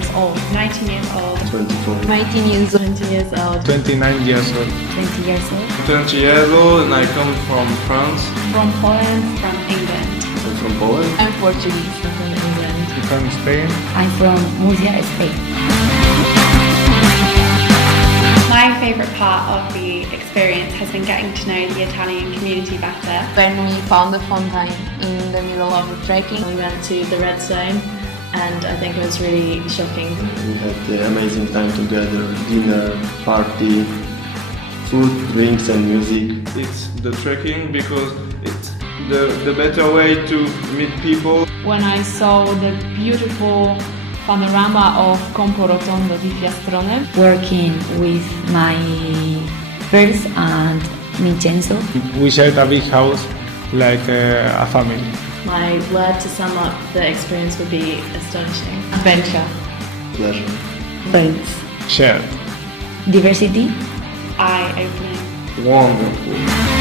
years old. 19 years old. 24. 19 years old. 20 years old. 29 years old. 20 years old. 20 years old and I come from France. From Poland. From England. I'm from Poland. I'm Portuguese. I'm from England. From Spain. I'm from Murcia, Spain. My favourite part of the experience has been getting to know the Italian community better. When we found the fountain in the middle of the trekking, we went to the red zone, and I think it was really shocking. We had the amazing time together, dinner, party, food, drinks and music. It's the trekking because it's the better way to meet people. When I saw the beautiful panorama of Campo Rotondo di Fiastrone, Working with my birds and Vincenzo. We shared a big house like a family. my word to sum up the experience would be astonishing. Adventure. Pleasure. Friends. Shared. Diversity. Eye-opening. Wonderful.